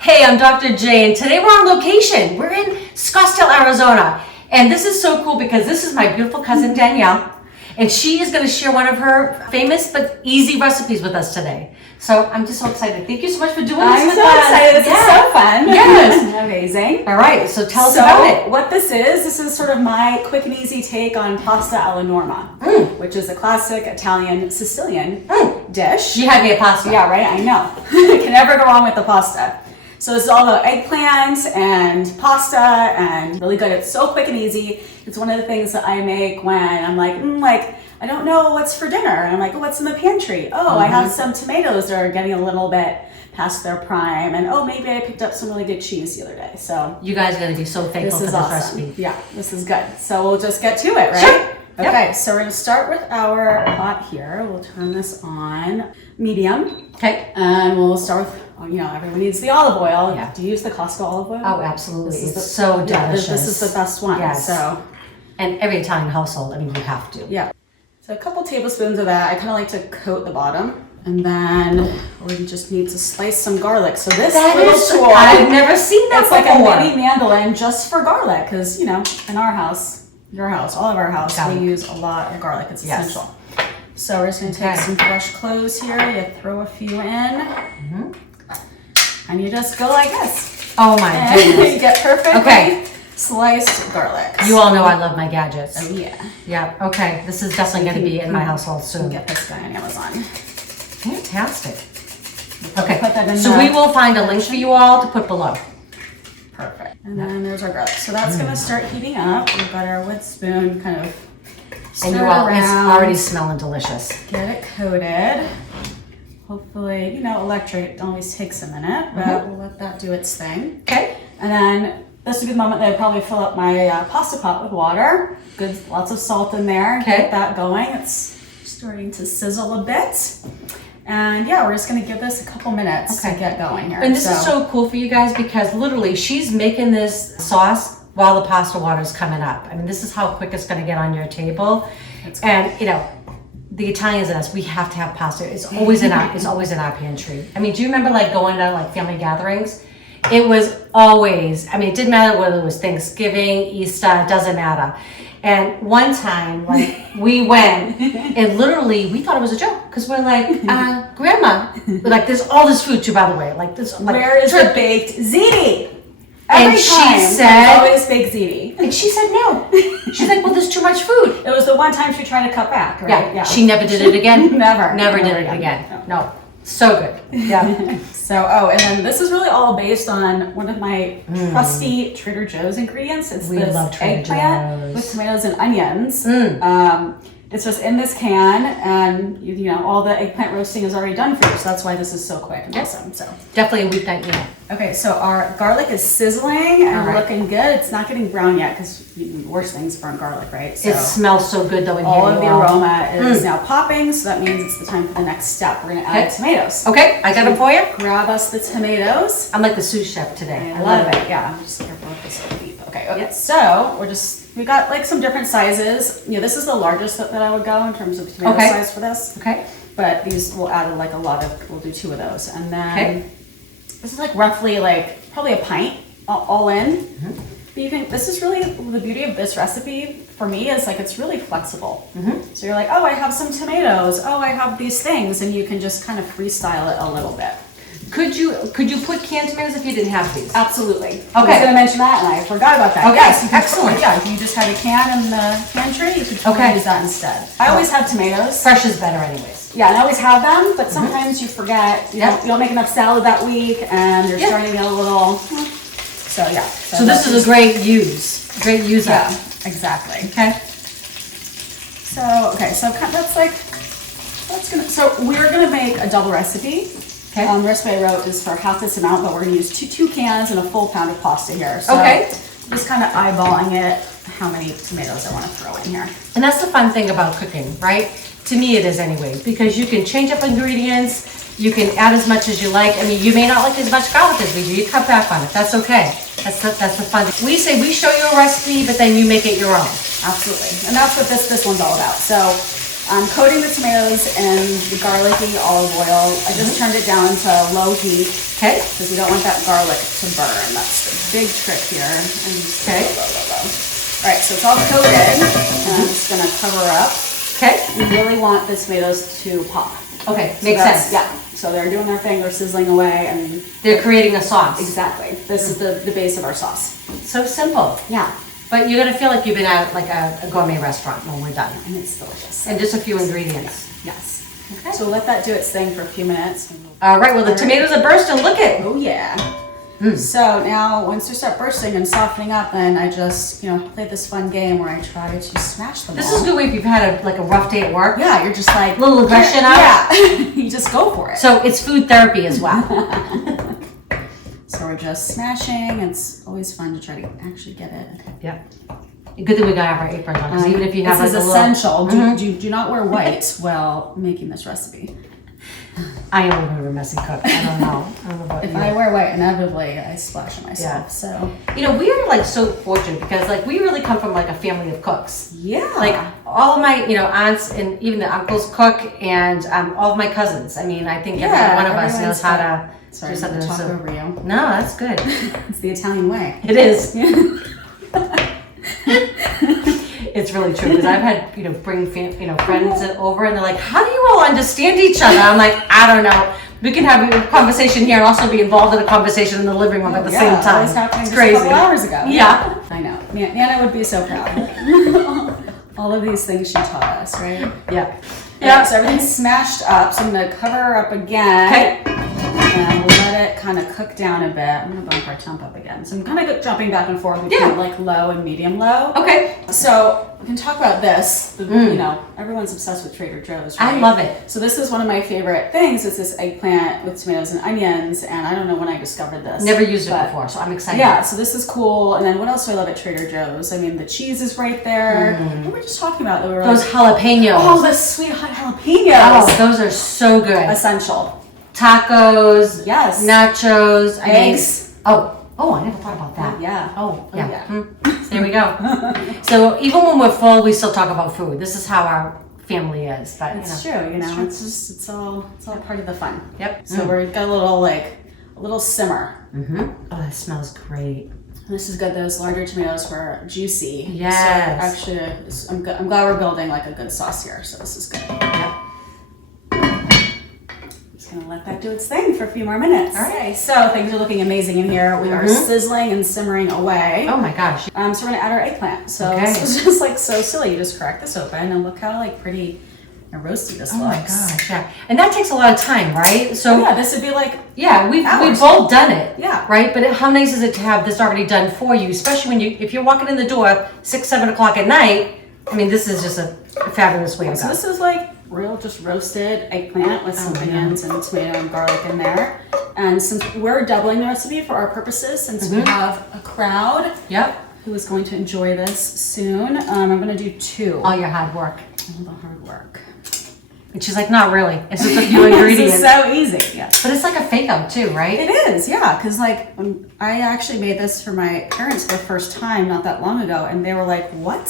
Hey, I'm Dr. J, and today we're on location. We're in Scottsdale, Arizona. And this is so cool because this is my beautiful cousin Danielle, and she is going to share one of her famous but easy recipes with us today. So I'm just so excited. Thank you so much for doing this with us. I'm so excited. This is so fun. Yes. Amazing. All right, so tell us about it. What this is sort of my quick and easy take on pasta alla Norma, which is a classic Italian Sicilian dish. You had me a pasta. Yeah, right? I know. Can never go wrong with the pasta. So this is all about eggplant and pasta and really good. It's so quick and easy. It's one of the things that I make when I'm like, I don't know what's for dinner. And I'm like, oh, what's in the pantry? Oh, I have some tomatoes that are getting a little bit past their prime. And oh, maybe I picked up some really good cheese the other day. So you guys are going to be so thankful for this recipe. Yeah, this is good. So we'll just get to it, right? Sure. Okay, Yep. so we're going to start with our pot here. We'll turn this on medium. Okay. And we'll start with, everyone needs the olive oil. Yeah. Do you use the Costco olive oil? Oh, absolutely. This is It's so delicious. This is the best one. Yes. So, and every Italian household, you have to. yeah. So a couple tablespoons of that. I kind of like to coat the bottom. And then we just need to slice some garlic. So this little tool, I've never seen that before. It's like a mini mandolin just for garlic. Because, in our house, your house, all of our house, we use a lot of garlic. It's essential. So we're just going to take some fresh cloves here. You throw a few in. And you just go like this. Oh my goodness. You get perfectly sliced garlic. You all know I love my gadgets. Oh yeah. Yeah, okay. This is definitely going to be in my household soon. Get this guy on Amazon. Fantastic. Okay, Put that in so we will find a link for you all to put below. Perfect. And then there's our garlic. So that's going to start heating up. We've got our wood spoon kind of And you all, it's already smelling delicious. Get it coated. Hopefully, electric always takes a minute, but we'll let that do its thing. Okay. And then this would be the moment that I'd probably fill up my pasta pot with water. Good, lots of salt in there. Okay. Get that going. It's starting to sizzle a bit. And yeah, we're just going to give this a couple minutes to get going here. And this is so cool for you guys because literally she's making this sauce while the pasta water is coming up. This is how quick it's going to get on your table. And the Italians in us, we have to have pasta. It's always in our pantry. Do you remember going to family gatherings? It was always, it didn't matter whether it was Thanksgiving, Easter, it doesn't matter. And one time, we went, and literally, we thought it was a joke, because we're like, Grandma, there's all this food too, by the way. Where is the baked ziti? And she said, always baked ziti. And she said no. She's like, well, there's too much food. It was the one time she tried to cut back, right? Yeah. She never did it again. Never did it again. No. So good. Yeah. And then this is really all based on one of my trusty Trader Joe's ingredients. It's this eggplant with tomatoes and onions. It's just in this can, and all the eggplant roasting is already done for you, so that's why this is so quick and awesome. So definitely a weeknight meal. Okay, so our garlic is sizzling and looking good. It's not getting brown yet because worst things burn garlic, right? So it smells so good though in here. All of the aroma is now popping, so that means it's the time for the next step. We're going to add tomatoes. Okay, I got them for you. Grab us the tomatoes. I'm like the sous chef today. I love it. Yeah, I'm just careful with this so deep. Okay. So we got some different sizes. This is the largest that I would go in terms of tomato size for this. Okay. But these will add we'll do 2 of those. And then this is roughly probably a pint all in. But this is really the beauty of this recipe for me is it's really flexible. So you're like, oh, I have some tomatoes. Oh, I have these things. And you can just kind of freestyle it a little bit. Could you put canned tomatoes if you didn't have these? Absolutely. Okay. I was going to mention that, and I forgot about that. Okay. Yes, Excellent. If you just had a can in the pantry, you could totally use that instead. I always have tomatoes. Fresh is better anyways. Yeah, and I always have them, but sometimes you forget. You don't make enough salad that week, and you're starting to get a little. So yeah. So this is a great use. Great use. Yeah. Exactly. Okay. So So we're gonna make a double recipe. Okay. The recipe I wrote is for half this amount, but we're going to use two cans and a full pound of pasta here. So just kind of eyeballing it, how many tomatoes I want to throw in here. And that's the fun thing about cooking, right? To me it is anyway, because you can change up ingredients, you can add as much as you like. You may not like as much garlic as we do, you cut back on it, that's okay. That's the fun thing. We say we show you a recipe, but then you make it your own. Absolutely, and that's what this one's all about. So I'm coating the tomatoes in the garlicky olive oil. I just turned it down to low heat. Okay. Because you don't want that garlic to burn. That's the big trick here. And Okay. low. All right, so it's all coated. And I'm just gonna cover up. Okay. We really want the tomatoes to pop. Okay, So makes sense. Yeah. So they're doing their thing, they're sizzling away, and They're creating a sauce. exactly. This is the base of our sauce. So simple. Yeah. But you're gonna feel like you've been at like a gourmet restaurant when we're done. And it's delicious. And just a few ingredients. Yes. Okay. So we'll let that do its thing for a few minutes. All right, well the tomatoes are bursting, look it. Oh yeah. So now once they start bursting and softening up, then I just, play this fun game where I try to smash them This all. is good if you've had a rough day at work. Yeah, you're just like... Little aggression out. Yeah. You just go for it. So it's food therapy as well. So we're just smashing. It's always fun to try to actually get it. Yep. Good thing we got our aprons on, because even if you have This like is a little... essential. Do not wear white while making this recipe. I am a bit of a messy cook. I don't know about If you. I wear white, inevitably I splash on myself. Yeah. So We are like so fortunate because like we really come from like a family of cooks. yeah, Like all of my aunts and even the uncles cook, and all of my cousins. I mean, I think every one of us knows how to Sorry, do I'm gonna something. talk So over you. no, that's good. It's the Italian way. It is. It's really true because I've had bring friends over and they're like, how do you all understand each other? I'm like, I don't know. We can have a conversation here and also be involved in a conversation in the living room at the same That time. was happening It's just crazy. a couple hours ago. Yeah. I know. Nana would be so proud. All of these things she taught us, right? Yeah. Yeah. So everything's smashed up. So I'm gonna cover her up again. Okay. And we'll let it kind of cook down a bit. I'm gonna bump our temp up again. So I'm kind of jumping back and forth between like low and medium low. Okay. So we can talk about this. Everyone's obsessed with Trader Joe's, right? I love it. So this is one of my favorite things. It's this eggplant with tomatoes and onions. And I don't know when I discovered this. Never used it but- before, so I'm excited. Yeah, so this is cool. And then what else do I love at Trader Joe's? I mean, the cheese is right there. What were we just talking about? That we were Those like, jalapenos. oh, the sweet hot jalapenos. Oh, those are so good. Essential. Tacos. Yes. Nachos. Eggs. Oh, I never thought about that. Yeah. Oh, Oh, yeah. yeah. There we go. So even when we're full, we still talk about food. This is how our family is. But It's true, it's all part of the fun. Yep. So we've got a little simmer. Oh, that smells great. This is good. Those larger tomatoes were juicy. Yes. So actually, I'm glad we're building like a good sauce here. So this is good. Yep. Just gonna let that do its thing for a few more minutes. All right. Okay, so things are looking amazing in here. We are sizzling and simmering away. Oh my gosh. So we're gonna add our eggplant. So Okay. this was just like so silly. You just crack this open and look how like pretty and roasty this Oh looks. my gosh. Yeah. And that takes a lot of time, right? So Yeah, this would be like we've hours. both done it. Yeah. Right. But how nice is it to have this already done for you, especially if you're walking in the door 6, 7 o'clock at night. I mean, this is just a fabulous way to So go. this is like real just roasted eggplant with some onions and tomato and garlic in there. And since we're doubling the recipe for our purposes, since we have a crowd Yep. who is going to enjoy this soon, I'm going to do 2. All your hard work. All the hard work. And she's like, not really. It's just a few ingredients. This is so easy. Yeah. But it's like a fake out too, right? It is, yeah, because like when I actually made this for my parents for the first time not that long ago, and they were like, "What?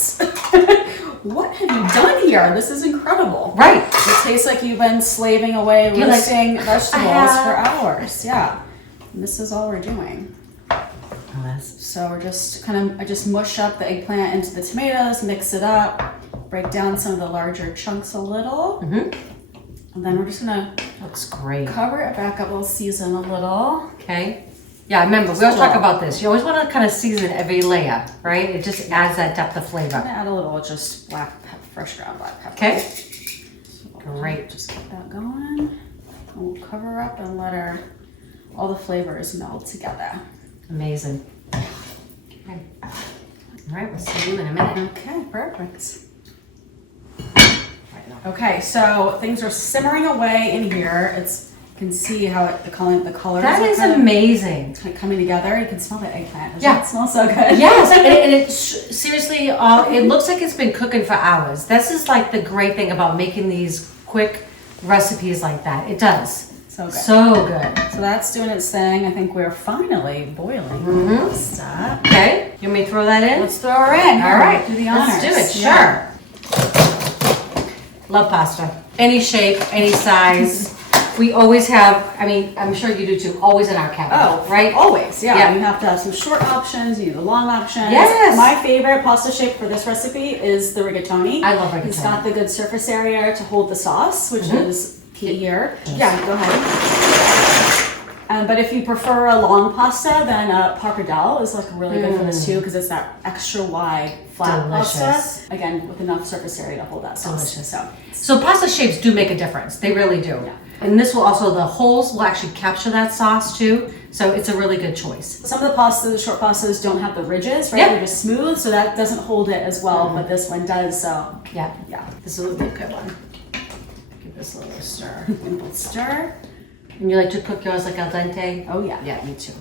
What have you done here? This is incredible!" Right. It tastes like you've been slaving away You're like, roasting vegetables have- for hours. Yeah, and this is all we're doing. Oh, that's So we're just I just mush up the eggplant into the tomatoes, mix it up, break down some of the larger chunks a little, and then we're just gonna looks great. cover it back up. We'll season a little. Okay. Yeah, remember, we always talk about this. You always want to kind of season every layer, right? It just adds that depth of I'm flavor. gonna add a little just fresh ground black pepper. Okay. So Great. Just keep that going. And we'll cover up and let all the flavors meld together. Amazing. Okay. All right, we'll see you in a minute. Okay, perfect. Okay, so things are simmering away in here. You can see how the colors That are is kind of amazing. coming together. You can smell the eggplant. Doesn't Yeah. it smell so good? Yes, and it seriously, it looks like it's been cooking for hours. This is like the great thing about making these quick recipes like that. It does. So good. So good. So that's doing its thing. I think we're finally boiling pasta. Okay, you want me to throw that in? Let's throw her in. All right, Do the honors. let's do it. Yeah. Sure. Love pasta. Any shape, any size. We always have, I mean, I'm sure you do too, always in our cabinet, Oh, right? Always, yeah. Yeah. You have to have some short options, you need the long options. Yes. My favorite pasta shape for this recipe is the rigatoni. I love rigatoni. It's got the good surface area to hold the sauce, which is key here. Yeah, go ahead. But if you prefer a long pasta, then pappardelle is like really good for this too, because it's that extra wide flat Delicious. pasta. Again, with enough surface area to hold that sauce. Delicious. So pasta shapes do make a difference. They really do. Yeah. And this will also, the holes will actually capture that sauce too. So it's a really good choice. Some of the pastas, the short pastas, don't have the ridges, right? Yep. They're just smooth, so that doesn't hold it as well, but this one does, so Yeah. yeah. This will be a good one. Give this a little stir. Stir. And you like to cook yours like al dente? Oh yeah. Yeah, me too.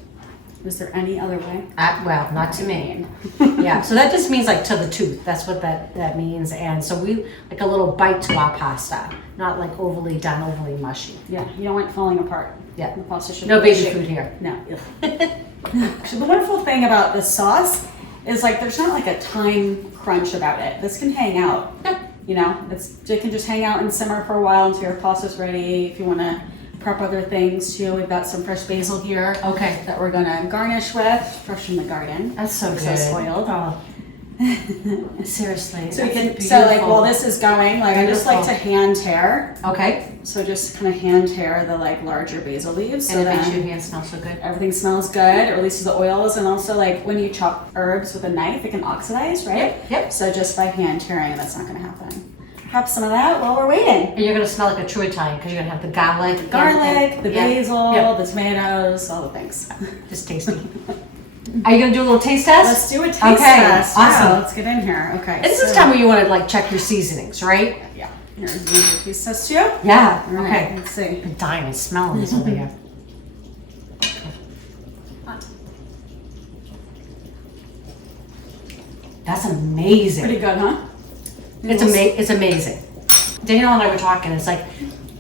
Is there any other way? Well, not to me. Yeah, so that just means like to the tooth. That's what that means. And so we like a little bite to our pasta, not like overly done, overly mushy. Yeah, you don't want it falling apart. Yeah. The pasta should No be baby shaped. food here. No. Actually, the wonderful thing about this sauce is like there's not like a time crunch about it. This can hang out. Yeah. You know, it can just hang out and simmer for a while until your pasta's ready. If you want to prep other things too, we've got some fresh basil here. Okay. That we're gonna garnish with, fresh from the garden. That's so good. So spoiled. Oh. Seriously. So we that's can, so like beautiful. while this is going, like I just like to Beautiful. hand tear. Okay. So just kind of hand tear the like larger basil leaves. So And it makes then your hands smell so good. everything smells good, or releases the oils, and also like when you chop herbs with a knife, it can oxidize, right? Yep. So just by hand tearing, that's not gonna happen. Have some of that while we're waiting. And you're gonna smell like a true Italian because you're gonna have the garlic. Garlic, the yeah. basil, Yeah. the tomatoes, all the things. Just tasty. Are you gonna do a little taste test? Let's do a taste Okay, test. awesome. Yeah, let's get in here. Okay. And this is time where you want to like check your seasonings, right? Yeah. Here's a taste test too. Yeah. All right, Okay. let's see. I'm dying and smelling this over here. That's amazing. Pretty good, huh? It's amazing. Danielle and I were talking. It's like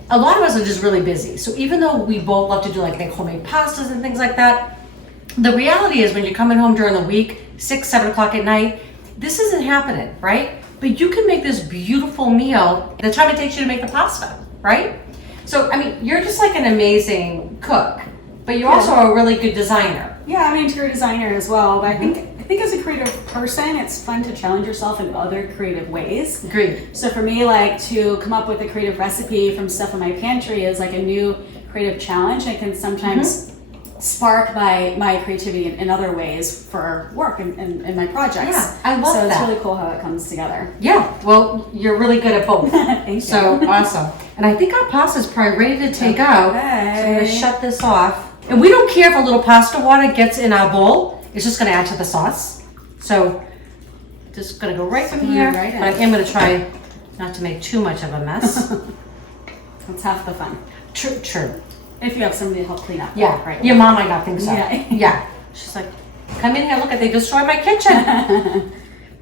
a lot of us are just really busy. So even though we both love to do like make homemade pastas and things like that, the reality is when you're coming home during the week, 6, 7 o'clock at night, this isn't happening, right? But you can make this beautiful meal the time it takes you to make the pasta, right? So I mean, you're just like an amazing cook, but you're also a really good designer. Yeah, I'm an interior designer as well, but I think as a creative person, it's fun to challenge yourself in other creative ways. Agreed. So for me, like to come up with a creative recipe from stuff in my pantry is like a new creative challenge. I can sometimes spark my creativity in other ways for work and my projects. Yeah, I love so that. it's really cool how it comes together. Yeah, well, you're really good at both. Thank you. So awesome. And I think our pasta's probably ready to take out. So I'm gonna Okay. shut this off. And we don't care if a little pasta water gets in our bowl. It's just gonna add to the sauce. So just gonna go right from here. Right in. But I am gonna try not to make too much of a mess. That's half the fun. True. If you have somebody to help clean up. Yeah, Right. your mom might not think so. Yeah. Yeah. She's like, come in here, look at, they destroyed my kitchen.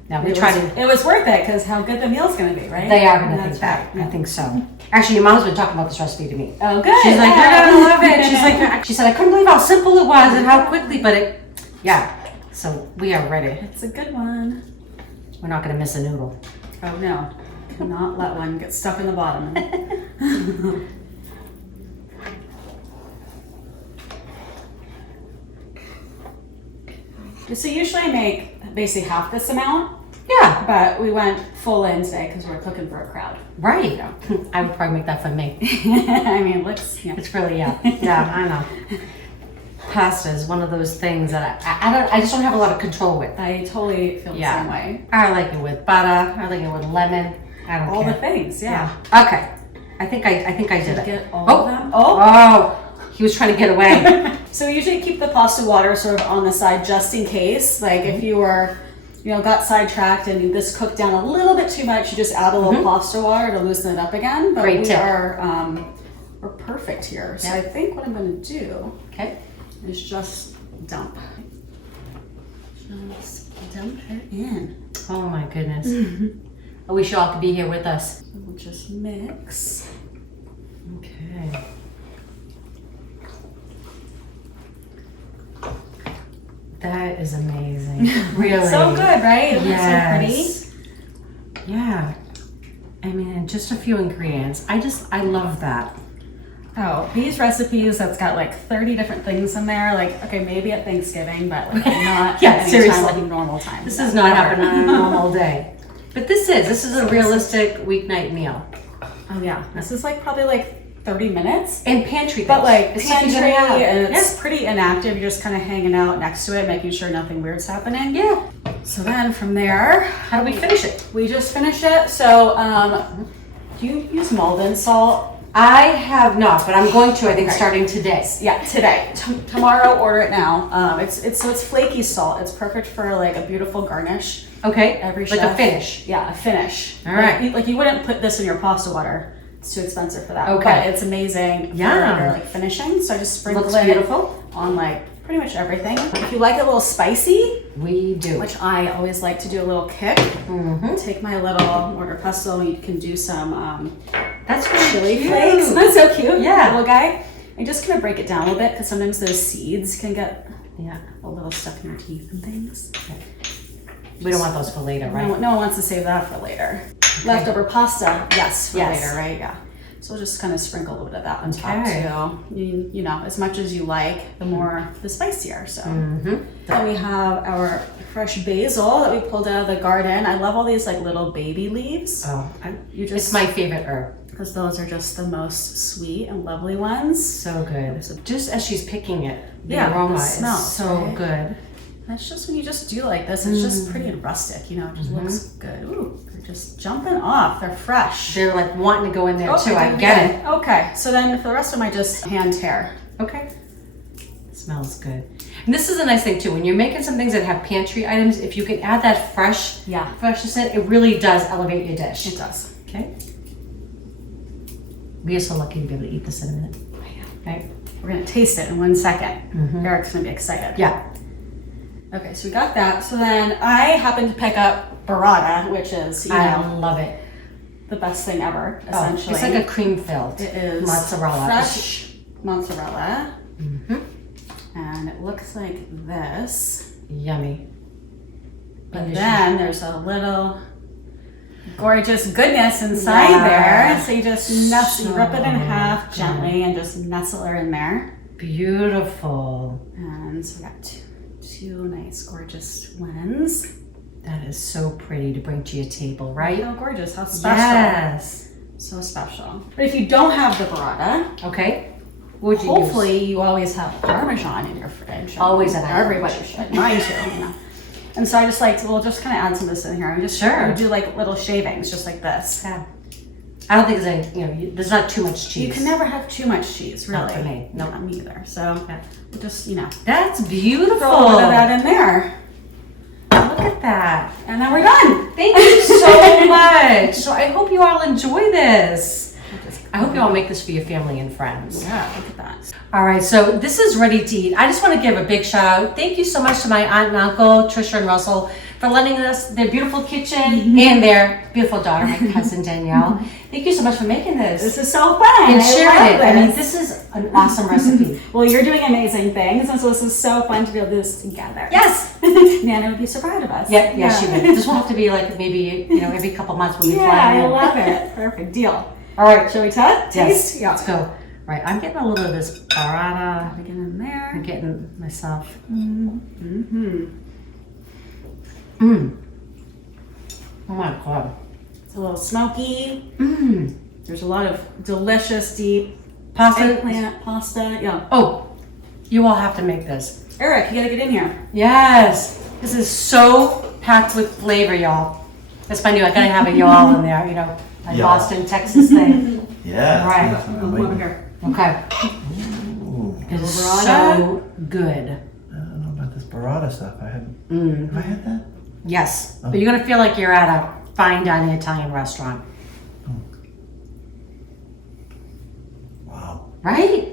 Now we try to. It was worth it because how good the meal's going to be, right? They are gonna That's think that. right. I think so. Actually, your mom's been talking about this recipe to me. Oh, good. She's like, you're gonna love it. She's like, she said, I couldn't believe how simple it was and how quickly, but it, yeah. So we are ready. It's a good one. We're not gonna miss a noodle. Oh no, cannot let one get stuck in the bottom. So usually I make basically half this amount, Yeah, but we went full in today because we're cooking for a crowd. right. I would probably make that for me. I mean, let's, yeah. It's really, yeah, I know. Pasta is one of those things that I just don't have a lot of control with. I totally feel the Yeah. same way. I like it with butter. I like it with lemon. I don't All care. the things, yeah. Okay. I think I did it. Get all Oh. of them. Oh. Oh, he was trying to get away. So we usually keep the pasta water sort of on the side just in case. Like if you were, got sidetracked and this cooked down a little bit too much, you just add a little pasta water to loosen it up again. But Great tip. we're perfect here. So Yeah. I think what I'm going to do Okay. is just dump. Just dump it in. Oh my goodness. I wish y'all could be here with us. So we'll just mix. Okay. That is amazing. Really. So good, right? It looks so pretty. Yeah. I mean, just a few ingredients. I love that. Oh, these recipes that's got like 30 different things in there. Like, okay, maybe at Thanksgiving, but like not Yeah, any seriously. time, like normal time. This is not happening on a normal day. But this is a realistic weeknight meal. Oh yeah, this is like probably like 30 minutes. And pantry But things. like It's stuff pantry, you're gonna have. and it's pretty inactive. You're just kind of hanging out next to it, making sure nothing weird's happening. Yeah. So then from there, How do we finish it? we just finished it. So do you use Malden salt? I have not, but I'm going to, I think, starting today. Yeah, today. Tomorrow, order it now. It's flaky salt. It's perfect for like a beautiful garnish. Okay. Every like chef. a finish. Yeah, a finish. All right. Like you wouldn't put this in your pasta water. It's too expensive for that. Okay. But it's amazing Yeah. for like finishing. So I just sprinkle Looks it beautiful. on like pretty much everything. If you like it a little spicy, We do. which I always like to do a little kick, Mm-hmm. take my little mortar pestle and you can do some That's really chili cute. flakes. That's so cute. Yeah. Little guy. And just kind of break it down a little bit because sometimes those seeds can get Yeah. a little stuck in your teeth and things. We don't want those for later, right? No one wants to save that for later. Leftover pasta, yes, for Yes. later, right? Yeah. So we'll just kind of sprinkle a little bit of that on top Okay. too. You know, as much as you like, the spicier. So Mm-hmm. then we have our fresh basil that we pulled out of the garden. I love all these like little baby leaves. Oh, You it's just my favorite herb. because those are just the most sweet and lovely ones. So good. Just as she's picking it, the Yeah, aroma the is smells, so right? good. That's just when you just do like this, it's just pretty and rustic, you know, it just looks good. Ooh, they're just jumping off, they're fresh. They're like wanting to go in there Okay, too. I get it. Okay, so then for the rest of them, I just hand tear. Okay. Smells good. And this is a nice thing too. When you're making some things that have pantry items, if you can add that freshness in, it really does elevate your dish. It does. Okay. We are so lucky to be able to eat this in a minute. Okay. We're gonna taste it in 1 second. Eric's gonna be excited. Yeah. Okay, so we got that. So then I happened to pick up burrata, which is, you I know, love it. the best thing ever, Oh, essentially. it's like a cream filled. It is mozzarella. fresh mozzarella. Mm-hmm. And it looks like this. Yummy. But then there's a little gorgeous goodness inside there. So you just you rip it in half gently and just nestle her in there. Beautiful. And so we got two nice, gorgeous ones. That is so pretty to bring to your table, right? How gorgeous, how special. Yes. So special. But if you don't have the burrata, Okay. What would you hopefully you always have Parmesan in your fridge. Always have Everybody should. Mine too, you know. And so I just like to, we'll just kind of add some of this in here. And just Sure. we do like little shavings, just like this. Yeah. I don't think there's any, there's not too much cheese. You can never have too much cheese, really. Not for me. No, me either. So Yeah. we'll just, That's beautiful. throw a little bit of that in there. Look at that. And then we're done. Thank you so much. So I hope you all enjoy this. I hope you all make this for your family and friends. Yeah, look at that. All right, so this is ready to eat. I just want to give a big shout out. Thank you so much to my aunt and uncle, Trisha and Russell, for lending us their beautiful kitchen and their beautiful daughter, my cousin Danielle. Thank you so much for making this. This is so fun. And sharing it. I mean, this. this is an awesome recipe. Well, you're doing amazing things, and so this is so fun to be able to do this together. Yes. Nana would be so proud of us. Yeah, she would. This will have to be like maybe, every couple months we'll be Yeah, flying I in. love it. Perfect deal. All right. Shall we taste? Yes. Yeah. Let's go. Right, I'm getting a little of this burrata. Get in there. I'm getting myself. Mm-hmm. Oh my God. It's a little smoky. Mmm. There's a lot of delicious, deep Pasta. eggplant pasta. Yeah. Oh, you all have to make this. Eric, you gotta get in here. Yes. This is so packed with flavor, y'all. That's my new, I gotta have a y'all in there, my Yeah. Boston, Texas thing. Yeah. Right. Come over here. Okay. Ooh, It is Burrata? so good. I don't know about this burrata stuff. Have Mm. I had that? Yes. But you're gonna feel like you're at a fine dining Italian restaurant. Wow. Right?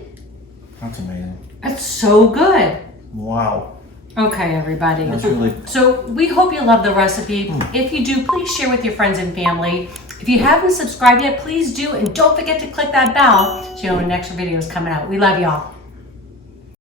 That's amazing. It's so good. Wow. Okay, everybody. That's really So we hope you love the recipe. If you do, please share with your friends and family. If you haven't subscribed yet, please do. And don't forget to click that bell so you know when the next video is coming out. We love y'all.